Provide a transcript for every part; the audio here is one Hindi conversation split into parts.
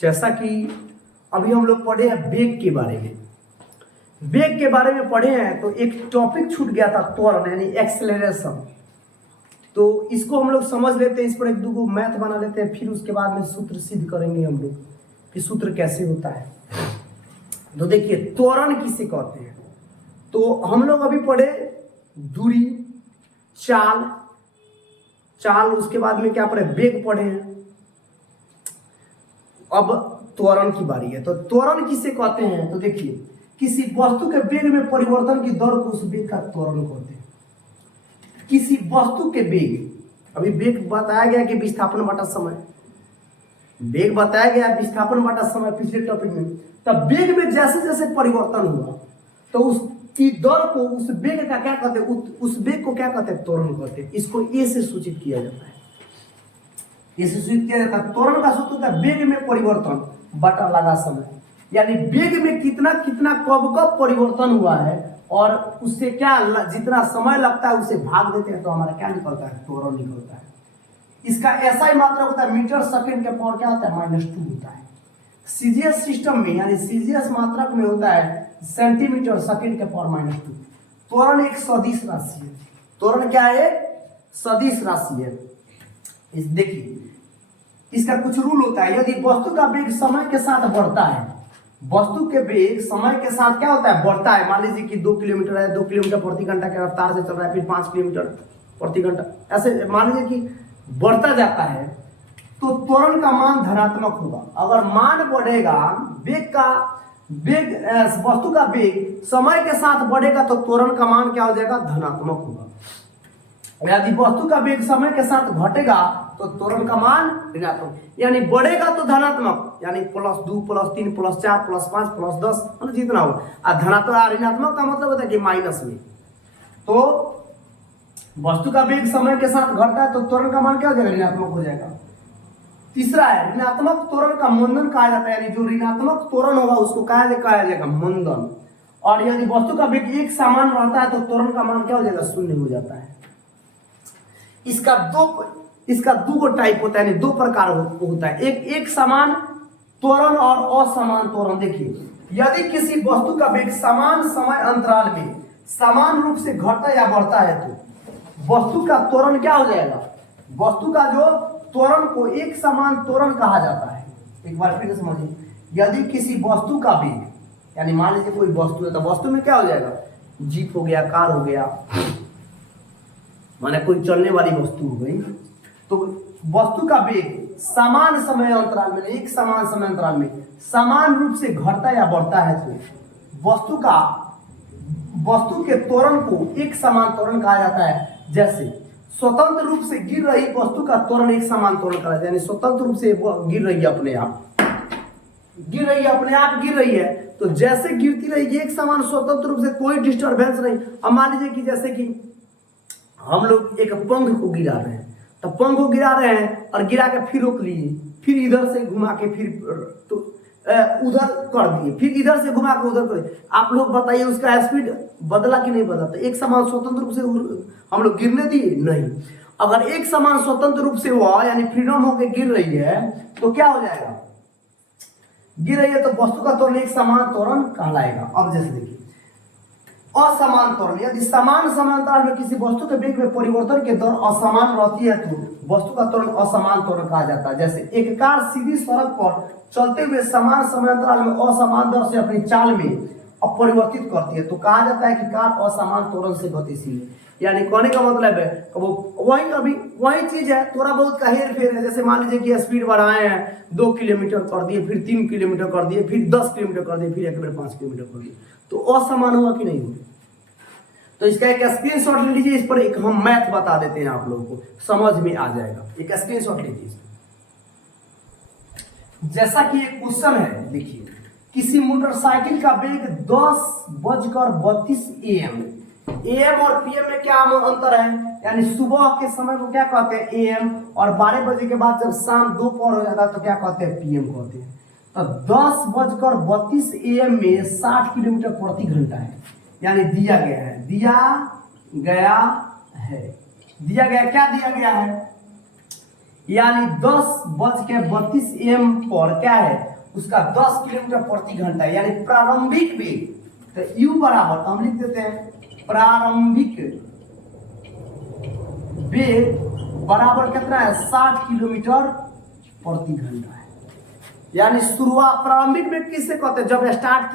जैसा कि अभी हम लोग पढ़े हैं वेग के बारे में, वेग के बारे में पढ़े हैं तो एक टॉपिक छूट गया था त्वरण यानी एक्सेलरेशन। तो इसको हम लोग समझ लेते हैं, इस पर एक दो मैथ बना लेते हैं, फिर उसके बाद में सूत्र सिद्ध करेंगे हम लोग कि सूत्र कैसे होता है। तो देखिए त्वरण किसे कहते हैं, तो हम लोग अभी पढ़े दूरी, चाल, चाल उसके बाद में क्या पढ़े, वेग पढ़े हैं। अब त्वरण की बारी है। तो त्वरण किसे कहते हैं, तो देखिए किसी वस्तु के वेग में परिवर्तन की दर को उस वेग का त्वरण कहते हैं। किसी वस्तु के वेग, अभी वेग बताया गया कि विस्थापन बटा समय, वेग बताया गया विस्थापन बटा समय पिछले टॉपिक में। तब वेग में जैसे जैसे परिवर्तन हुआ तो उसकी दर को, उस वेग का क्या कहते हैं, उस वेग को क्या कहते हैं, त्वरण कहते हैं। इसको ए से सूचित किया जाता है, ए से सूचित किया जाता है। त्वरण का सूत्र होता है वेग में परिवर्तन बटा लगा समय, यानी वेग में कितना कितना कब कब परिवर्तन हुआ है और उससे क्या जितना समय लगता है उसे भाग देते हैं तो हमारा क्या निकलता है, त्वरण निकलता है। इसका ऐसा ही मात्रा होता है मीटर सेकंड के पावर क्या होता है, -2 होता है। सीजीएस सिस्टम में यानी सीजीएस मात्रक में होता है सेंटीमीटर सेकंड के पावर -2। त्वरण एक सदिश राशि है। त्वरण क्या है, सदिश राशि है। इस देखिए इसका कुछ रूल होता है। यदि वस्तु का वेग समय के साथ बढ़ता है, वस्तु के वेग समय के साथ क्या होता है, बढ़ता है। मान लीजिए कि 2 किलोमीटर है, 2 किलोमीटर प्रति घंटा की रफ्तार से चल रहा है, फिर 5 किलोमीटर प्रति घंटा, ऐसे मान लीजिए कि बढ़ता जाता है तो त्वरण का मान धनात्मक होगा। अगर मान बढ़ेगा, वेग का वेग, वस्तु का वेग समय के साथ बढ़ेगा तो त्वरण का मान क्या हो जाएगा, धनात्मक होगा। यदि वस्तु का वेग समय के साथ घटेगा तो त्वरण का मान ऋणात्मक, यानी बढ़ेगा तो धनात्मक, यानी +2 +3 +4 +5 +10 मतलब जितना हो। और धनात्मक ऋणात्मक का मतलब होता है कि माइनस में। तो वस्तु का वेग समय के साथ घटता है तो त्वरण का मान क्या हो जाएगा, ऋणात्मक हो जाएगा। तीसरा है ऋणात्मक त्वरण का मंदन कहा जाता है, यानी जो ऋणात्मक त्वरण होगा उसको कहा जाएगा मंदन। और यदि वस्तु का वेग एक समान रहता है तो त्वरण का मान क्या हो जाएगा, 0 हो जाता है। इसका दो टाइप होता है, यानी 2 प्रकार होता है। एक समान त्वरण और असमान त्वरण। देखिए यदि किसी वस्तु का वेग समान समय अंतराल में समान रूप से घटता या बढ़ता है तो वस्तु का त्वरण क्या हो जाएगा, वस्तु का जो त्वरण को एक समान त्वरण कहा जाता है। एक बार फिर से समझिए, यदि किसी वस्तु का वेग, यानी मान लीजिए कोई वस्तु है तो वस्तु में क्या हो जाएगा, जीप हो गया, कार हो गया, माने कोई चलने वाली वस्तु हो गई, तो वस्तु का वेग समान समय अंतराल में, एक समान समय अंतराल में समान रूप से घटता या बढ़ता है तो वस्तु के त्वरण को एक समान त्वरण कहा जाता है। जैसे स्वतंत्र रूप से गिर रही वस्तु का त्वरण एक समान त्वरण कहा जाता है, यानी स्वतंत्र रूप से गिर रही है, अपने आप गिर रही है तो जैसे गिरती रहेगी एक समान स्वतंत्र रूप से, कोई डिस्टर्बेंस नहीं। अब मान लीजिए कि जैसे कि हम लोग एक पंख को गिरा रहे हैं, तो पंख को गिरा रहे हैं और गिरा के फिर रोक लिए, फिर इधर से घुमा के फिर तो उधर कर दिए, फिर इधर से घुमा के उधर कर दिए। आप लोग बताइए उसका स्पीड बदला कि नहीं बदला? तो एक समान स्वतंत्र रूप से हम लोग गिरने दिए नहीं। अगर एक समान स्वतंत्र रूप से हुआ यानी फ्रीडम होकर गिर रही है तो क्या हो जाएगा, गिर रही है तो वस्तु का त्वरण एक समान त्वरण कहलाएगा। अब जैसे देखिए असमान त्वरण, यदि समान समांतराल में किसी वस्तु के वेग में परिवर्तन के दर असमान रहती है तो वस्तु का त्वरण असमान त्वरण कहा जाता है। जैसे एक कार सीधी सड़क पर चलते हुए समान समांतराल में असमान दर से अपनी चाल में अपरिवर्तित करती है तो कहा जाता है कि कार असमान त्वरण से गतिशील है। यानी कहने का मतलब है वही चीज है, थोड़ा बहुत का हेर फेर है। जैसे मान लीजिए कि स्पीड बढ़ाए हैं, 2 किलोमीटर कर दिए, फिर 3 किलोमीटर कर दिए, फिर 10 किलोमीटर कर दिए, फिर एक बार 5 किलोमीटर कर दिए, तो असमान हुआ कि नहीं हुआ? तो इसका एक स्क्रीनशॉट ले लीजिए, इस पर एक हम मैथ बता देते हैं, आप लोगों को समझ में आ जाएगा। एक स्क्रीनशॉट लीजिए। जैसा कि एक क्वेश्चन है, देखिए किसी मोटरसाइकिल का वेग 10:32 AM और PM में क्या अंतर है, यानी सुबह के समय को क्या कहते हैं, AM, और 12 बजे के बाद जब शाम दोपहर हो जाता है तो क्या कहते हैं, PM कहते हैं। तो 10:32 AM में 60 किलोमीटर प्रति घंटा है, यानी दिया गया है क्या दिया गया है, यानी 10:32 AM पर क्या है, उसका 10 किलोमीटर प्रति घंटा है, यानी प्रारंभिक वेग। तो u बराबर हम लिख देते हैं प्रारंभिक वेग बराबर कितना है 60 किलोमीटर प्रति घंटा है। यानी शुरुआत प्रारंभिक वेग किससे कहते हैं, जब स्टार्ट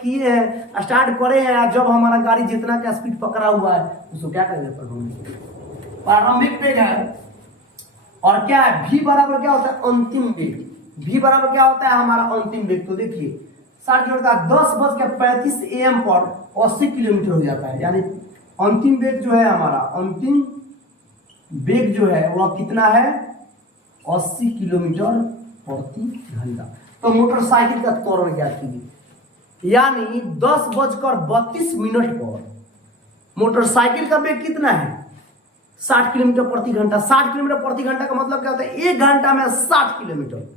किए हैं, स्टार्ट करे हैं, जब हमारा गाड़ी जितना का स्पीड पकड़ा हुआ है उसको क्या कहेंगे, प्रारंभिक वेग है। और क्या है v बराबर क्या होता है अंतिम वेग। v बराबर क्या होता है हमारा अंतिम वेग। तो देखिए 60 किलोमीटर 10:35 AM पर 80 किलोमीटर हो जाता है, यानी अंतिम वेग जो है हमारा अंतिम वेग जो है वह कितना है 80 किलोमीटर प्रति घंटा। तो मोटरसाइकिल का त्वरण ज्ञात कीजिए, यानी 10:32 पर मोटरसाइकिल का वेग कितना है 60 किलोमीटर प्रति घंटा। 60 किलोमीटर प्रति घंटा का मतलब क्या होता है, एक घंटा में 60 किलोमीटर,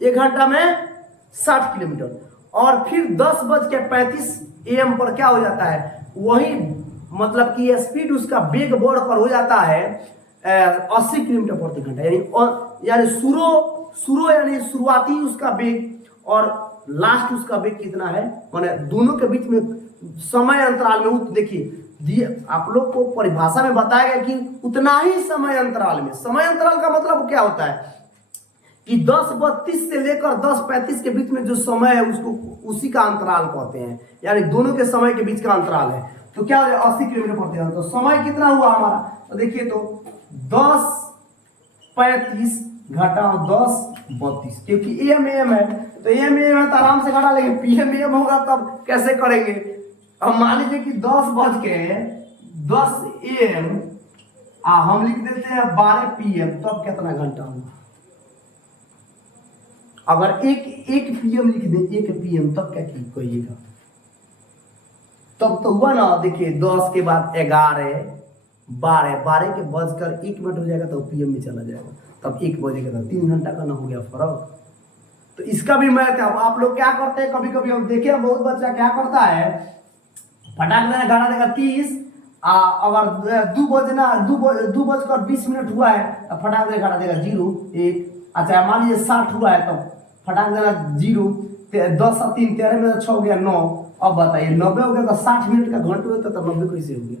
एक घंटा में 60 किलोमीटर। और फिर 10:35 AM पर क्या हो जाता है, वही मतलब कि स्पीड उसका वेग बढ़कर हो जाता है 80 किलोमीटर प्रति घंटा, यानी शुरू यानी शुरुआती उसका वेग और लास्ट उसका वेग कितना है, माने दोनों के बीच में समय अंतराल में देखिए आप लोग को परिभाषा में बताया गया कि उतना ही समय अंतराल में। समय अंतराल का मतलब क्या होता है कि 10:32 से लेकर 10:35 के बीच में जो समय है उसको उसी का अंतराल कहते हैं, यानी दोनों के समय के बीच का अंतराल है। तो क्या हो जाए 80 किलोमीटर प्रति घंटा। तो समय कितना हुआ हमारा, तो देखिए तो 10:35 घटाओ 10:32, क्योंकि AM है तो AM है तो आराम से घटा लेंगे, PM होगा तब कैसे करेंगे। अब मान लीजिए कि 10:10 AM हम लिख देते हैं 12 PM, तब कितना घंटा होगा। अगर एक PM लिख दें 1 PM तब क्या कहिएगा, तब तो हुआ ना। देखिए 10 के बाद 11 12 के बजकर 1 मिनट हो जाएगा तो PM में चला जाएगा, तब 1 बजेगा तो 3 घंटा का ना हो गया फर्क। तो इसका भी मैथ है। अब आप लोग क्या करते हैं, कभी कभी हम देखे बहुत बच्चा क्या करता है, फटाक देना घटा देगा 30, अगर 2:20 हुआ है तो फटाक देना घटा देगा 0 1। अच्छा मान लीजिए 60 हुआ है तो फटाक देना 0 10 और 3 13 में 6 हो गया 9। अब बताइए 90 हो गया तो 60 मिनट का घंटा होता तो 90 कैसे हो गया,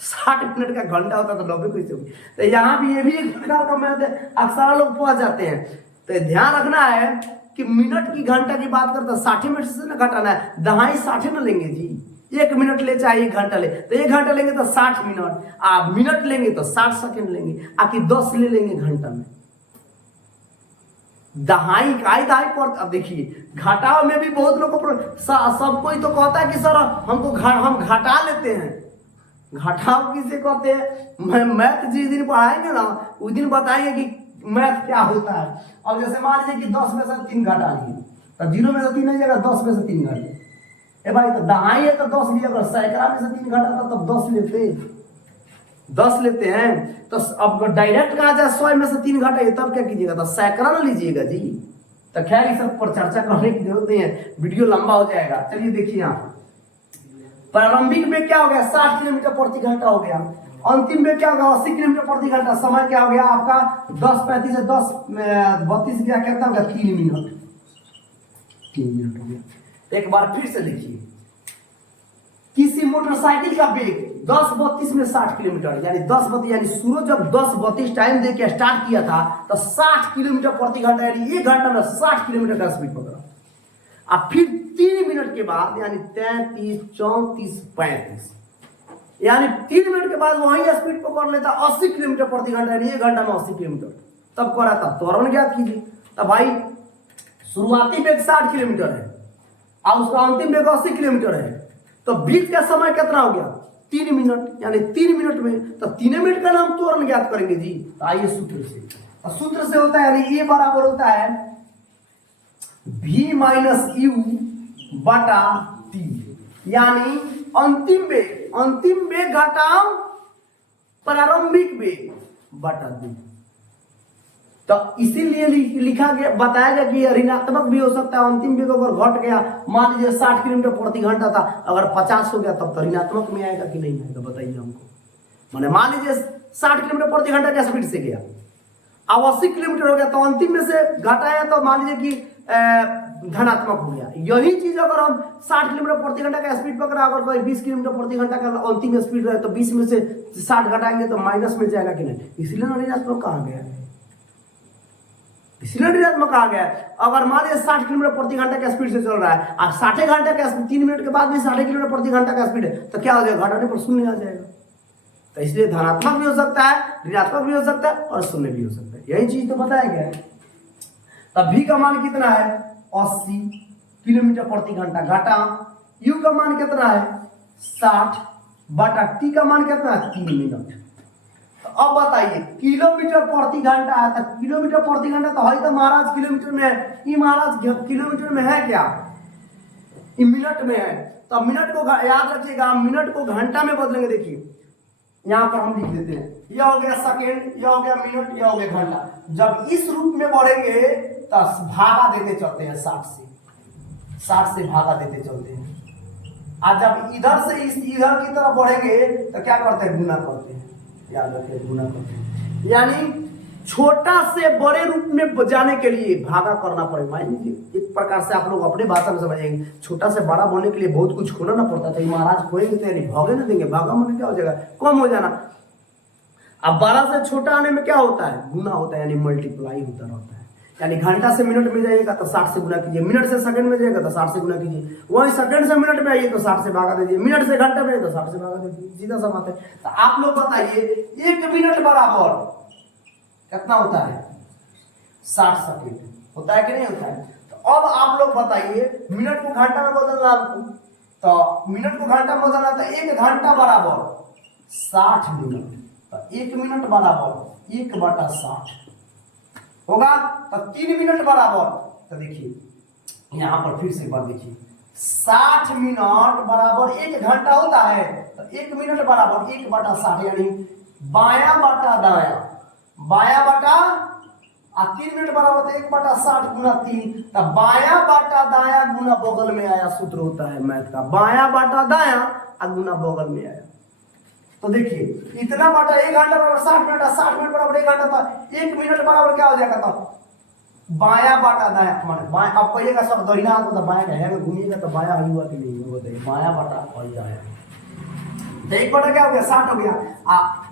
60 मिनट का घंटा होता तो 90 कैसे हो गया। तो यहाँ भी ये भी एक प्रकार का मैथ है, अक्सर लोग पहुंच जाते हैं। तो ध्यान रखना है कि मिनट की घंटा की बात करते 60 मिनट से ना घटाना है, दहाई 60 ना लेंगे जी, 1 मिनट ले चाहे 1 घंटा ले, तो 1 घंटा लेंगे तो 60 मिनट, आप मिनट लेंगे तो 60 सेकंड लेंगे, आकि 10 ले लेंगे घंटा में। दहाई पर अब देखिए घटाव में भी बहुत लोग को सब कोई तो कहता है कि सर हम घटा लेते हैं। घटाव किसे कहते हैं, मैथ जिस दिन पढ़ाएंगे ना उस दिन बताएंगे कि मैथ क्या होता है। अब जैसे मान लीजिए कि 10 में से 3 घटा लिए तो 0 में से 3 नहीं जाएगा, 10 में से 3 घटे। भाई तो दहाई है तो 10 लिया, अगर सैकड़ा में से 3 घटाता तब 10 लेते हैं। तो अब डायरेक्ट कहा जाए 100 में से 3 घटाइए तब क्या कीजिएगा, तो सैकड़ा ना लीजिएगा जी। तो खैर इस सब पर चर्चा करने की जरूरत नहीं है, वीडियो लंबा हो जाएगा। चलिए देखिए यहाँ प्रारंभिक में क्या हो गया 60 किलोमीटर प्रति घंटा हो गया, अंतिम में क्या होगा 80 किलोमीटर प्रति घंटा। समय क्या हो गया आपका 10:35 से 10:32 क्या कहता होगा 3 मिनट, 3 मिनट हो गया। एक बार फिर से देखिए, किसी मोटरसाइकिल का वेग 10:32 में 60 किलोमीटर, यानी 10:32 यानी सूरज जब 10:32 टाइम दे के स्टार्ट किया था तो 60 किलोमीटर प्रति घंटा, यानी 1 घंटा में 60 किलोमीटर का स्पीड पकड़ा। अब फिर 3 मिनट के बाद यानी 33 34 35 यानी 3 मिनट के बाद वही स्पीड पकड़ लेता 80 किलोमीटर प्रति घंटा, यानी 1 घंटा में 80 किलोमीटर। तब करा तब त्वरण ज्ञात कीजिए। तब भाई शुरुआती वेग 60 किलोमीटर है और उसका अंतिम वेग 80 किलोमीटर है, तो बीच का समय कितना हो गया 3 मिनट, यानी 3 मिनट में तो 3 मिनट का नाम त्वरण ज्ञात करेंगे जी। तो आइए सूत्र से, और सूत्र से होता है यानी ए बराबर होता है v माइनस यू बटा टी, यानी अंतिम वेग घटाओ प्रारंभिक वेग बटा दी। तो इसीलिए लिखा गया, बताया गया कि ऋणात्मक भी हो सकता है। अंतिम वेग अगर घट गया, मान लीजिए 60 किलोमीटर प्रति घंटा था, अगर 50 हो गया तब तो ऋणात्मक में आएगा कि नहीं आएगा, बताइए हमको। माने मान लीजिए 60 किलोमीटर प्रति घंटा क्या स्पीड से गया, अब 80 किलोमीटर हो गया तो अंतिम में से घटाया तो मान लीजिए कि धनात्मक हो गया। यही चीज अगर हम 60 किलोमीटर प्रति घंटा का स्पीड पकड़ा, अगर कोई 20 किलोमीटर प्रति घंटा का अंतिम स्पीड रहे तो 20 में से 60 घटाएंगे तो माइनस में जाएगा कि नहीं, इसलिए ऋणात्मक कहा गया है, इसलिए ऋणात्मक कहा गया है। अगर मान लीजिए 60 किलोमीटर प्रति घंटा के स्पीड से चल रहा है और 60 घंटे का 3 मिनट के बाद भी 60 किलोमीटर प्रति घंटा का स्पीड है तो क्या हो जाएगा, घटाने पर शून्य आ जाएगा। तो इसलिए धनात्मक भी हो सकता है, ऋणात्मक भी हो सकता है और शून्य भी हो सकता है। यही चीज तो बताया गया है। तब v का मान कितना है 80 किलोमीटर प्रति घंटा घटा, u का मान कितना है 60 बटा t का मान कितना है 3 मिनट। तो अब बताइए किलोमीटर प्रति घंटा है तो किलोमीटर प्रति घंटा तो है तो महाराज किलोमीटर में है, ये महाराज किलोमीटर में है क्या, ये मिनट में है। तो मिनट को याद रखिएगा, मिनट को घंटा में बदलेंगे। देखिए यहाँ पर हम लिख देते हैं, यह हो गया सेकेंड, यह हो गया मिनट, यह हो गया घंटा। जब इस रूप में बढ़ेंगे तो भागा देते चलते हैं 60 से भागा देते चलते हैं। और जब इधर से इधर की तरफ बढ़ेंगे तो क्या करते हैं, गुना करते हैं। याद रखिए गुना करते हैं, यानी छोटा से बड़े रूप में जाने के लिए भागा करना पड़ेगा। मान लीजिए एक प्रकार से आप लोग अपने भाषा में समझेंगे, छोटा से बड़ा बनने के लिए बहुत कुछ खोना ना पड़ता था। महाराज खोएंगे तो यानी भागे ना देंगे, भागा मन क्या हो जाएगा, कम हो जाना। अब बड़ा से छोटा आने में क्या होता है, गुना होता है, यानी मल्टीप्लाई होता रहता है। यानी घंटा से मिनट में जाइएगा तो 60 से गुना कीजिए, मिनट से सेकंड में जाएगा तो 60 से गुना कीजिए, वही सेकंड से मिनट में आइए तो 60 से भागा दीजिए, मिनट से घंटे में तो 60 से भागा दीजिए, सीधा सा बात है। तो आप लोग बताइए 1 मिनट बराबर कितना होता है 60 सेकंड होता है कि नहीं होता है। तो अब आप लोग बताइए मिनट को घंटा में बदलना आपको, तो मिनट को घंटा में बदलना तो 1 घंटा बराबर 60 मिनट, तो 1 मिनट बराबर 1/60 होगा। तो 3 मिनट बराबर, तो देखिए यहां पर फिर से एक बार देखिए 60 मिनट बराबर 1 घंटा होता है, तो 1 मिनट बराबर 1/60, यानी बाया बटा दाया, बाया बटा 3 मिनट बराबर 1/60 गुना 3, तो बाया बटा दाया गुना बगल में आया। सूत्र होता है मैथ का, बाया बटा दाया गुना बगल में आया। तो देखिए इतना बटा 1 घंटा बराबर 60 मिनट, 60 मिनट बराबर 1 घंटा था, 1 मिनट बराबर क्या हो जाएगा, तो बाया बटा दाया माने बाया। अब कहिएगा सब दहिना हाथ में बाया है, घूमिएगा तो बाया हुआ कि नहीं होता है, बाया बटा और दाया। तो 1 बटा क्या हो गया 60 हो गया।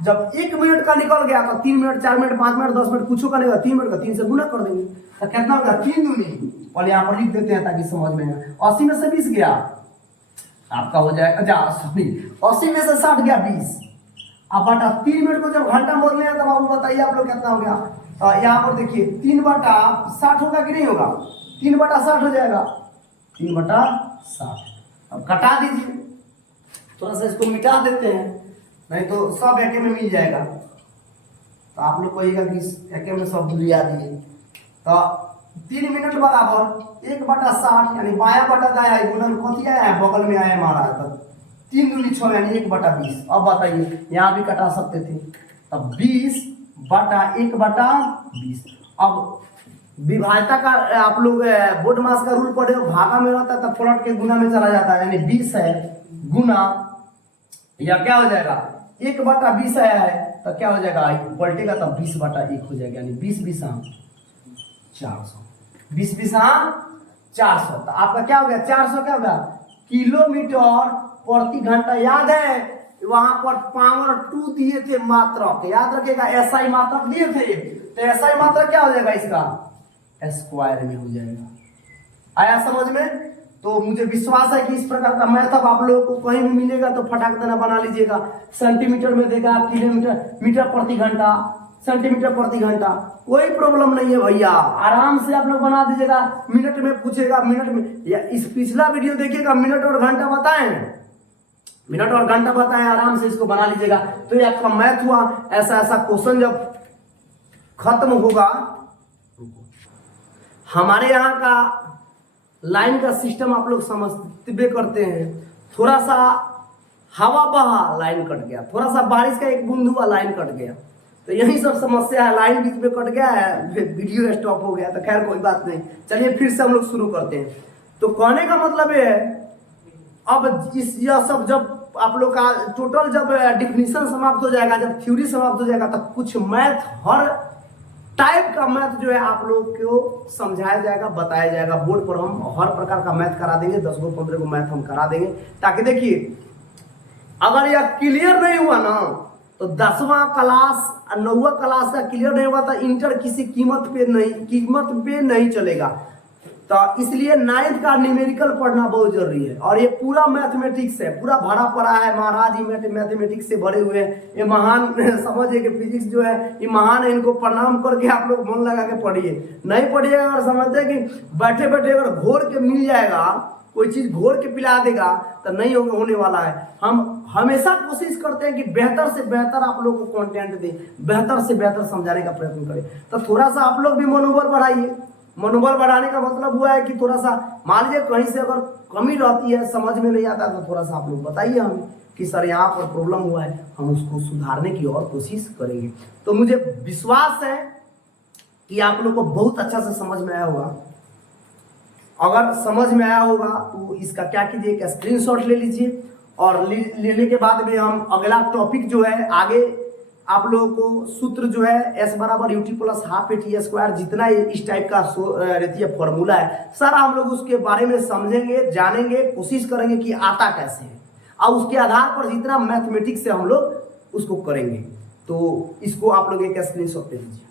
जब 1 मिनट का निकल गया तो 3 मिनट 4 मिनट 5 मिनट 10 मिनट कुछ का नहीं, 3 मिनट का 3 से गुना कर देंगे तो कितना होगा 3 दूनी, और यहाँ पर लिख देते हैं ताकि समझ में आए। 80 में से 20 गया आपका हो जाएगा, सॉरी 80 में से 60 गया 20। अब बटा 3 मिनट को जब घंटा बोलने हैं तब आपको बताइए आप लोग कितना हो गया। तो यहाँ पर देखिए 3/60 होगा कि नहीं होगा, 3/60 हो जाएगा, 3/60। अब कटा दीजिए, थोड़ा सा इसको मिटा देते हैं, नहीं तो सब एके में मिल जाएगा। तो आप लोग कहिएगा कि एके में सब लिया दिए। तो 3 मिनट बराबर 1/60, यानी बाया बटा दाया गुणन कथी आया है, बगल में आया हमारा, तो 3 दूनी 6 यानी 1/20। अब बताइए यहाँ भी कटा सकते थे, तब 20/1/20। अब विभाज्यता का आप लोग बोर्ड मास का रूल पढ़े, भागा में रहता है तब पलट के गुना में चला जाता है, यानी 20 है गुना, या क्या हो जाएगा 1/20 आया है तो क्या हो जाएगा, पलटेगा तब 20/1 हो जाएगा, यानी 20 400, 20 400। तो आपका क्या हो गया 400 क्या होगा किलोमीटर प्रति घंटा। याद है वहां पर पावर 2 दिए थे मात्रक, याद रखिएगा SI मात्रक दिए थे, तो SI मात्रक क्या हो जाएगा इसका स्क्वायर में हो जाएगा। आया समझ में। तो मुझे विश्वास है कि इस प्रकार का मैथ अब आप लोगों को कहीं भी मिलेगा तो फटाक देना बना लीजिएगा। सेंटीमीटर में देगा, किलोमीटर, मीटर प्रति घंटा, सेंटीमीटर प्रति घंटा, कोई प्रॉब्लम नहीं है भैया, आराम से आप लोग बना दीजिएगा। मिनट में पूछेगा, मिनट में, या इस पिछला वीडियो देखिएगा मिनट और घंटा बताएं, मिनट और घंटा बताएं, आराम से इसको बना लीजिएगा। तो ये आपका मैथ हुआ। ऐसा ऐसा क्वेश्चन जब खत्म होगा, हमारे यहाँ का लाइन का सिस्टम आप लोग समझते करते हैं, थोड़ा सा हवा बहा लाइन कट गया, थोड़ा सा बारिश का एक बूंद हुआ लाइन कट गया, तो यही सब समस्या है। लाइन बीच में कट गया है, वीडियो स्टॉप हो गया, तो खैर कोई बात नहीं। चलिए फिर से हम लोग शुरू करते हैं। तो कहने का मतलब है अब यह सब जब आप लोग का टोटल जब डिफिनीशन समाप्त हो जाएगा, जब थ्योरी समाप्त हो जाएगा, तब कुछ मैथ हर टाइप का मैथ जो है आप लोग को समझाया जाएगा, बताया जाएगा। बोर्ड पर हम हर प्रकार का मैथ करा देंगे, 10 गो 15 गो मैथ हम करा देंगे, ताकि देखिए अगर यह क्लियर नहीं हुआ ना तो 10वां क्लास 9वां क्लास का क्लियर नहीं हुआ तो इंटर किसी कीमत पे नहीं चलेगा। तो इसलिए 9th का न्यूमेरिकल पढ़ना बहुत जरूरी है। और ये पूरा मैथमेटिक्स है, पूरा भरा पड़ा है, महाराज ही मैथमेटिक्स से भरे हुए हैं। ये महान समझिए कि फिजिक्स जो है ये महान है, इनको प्रणाम करके आप लोग मन लगा के पढ़िए। नहीं पढ़िएगा अगर समझते कि बैठे बैठे अगर घोर के मिल जाएगा, कोई चीज घोर के पिला देगा तो नहीं होने वाला है। हम हमेशा कोशिश करते हैं कि बेहतर से बेहतर आप लोग को कंटेंट दें, बेहतर से बेहतर समझाने का प्रयत्न करें। तो थोड़ा सा आप लोग भी मनोबल बढ़ाइए। मनोबल बढ़ाने का मतलब हुआ है कि थोड़ा सा मान लीजिए कहीं से अगर कमी रहती है, समझ में नहीं आता, तो थोड़ा सा आप लोग बताइए हमें कि सर यहाँ पर प्रॉब्लम हुआ है, हम उसको सुधारने की और कोशिश करेंगे। तो मुझे विश्वास है कि आप लोग को बहुत अच्छा से समझ में आया होगा। अगर समझ में आया होगा तो इसका क्या कीजिए, एक स्क्रीनशॉट ले लीजिए और लेने के बाद में हम अगला टॉपिक जो है आगे आप लोगों को सूत्र जो है S बराबर UT plus half AT square, जितना इस टाइप का रहती है फॉर्मूला है, सारा हम लोग उसके बारे में समझेंगे, जानेंगे, कोशिश करेंगे कि आता कैसे है, और उसके आधार पर जितना मैथमेटिक्स से हम लोग उसको करेंगे। तो इसको आप लोग एक स्क्रीनशॉट ले लीजिए।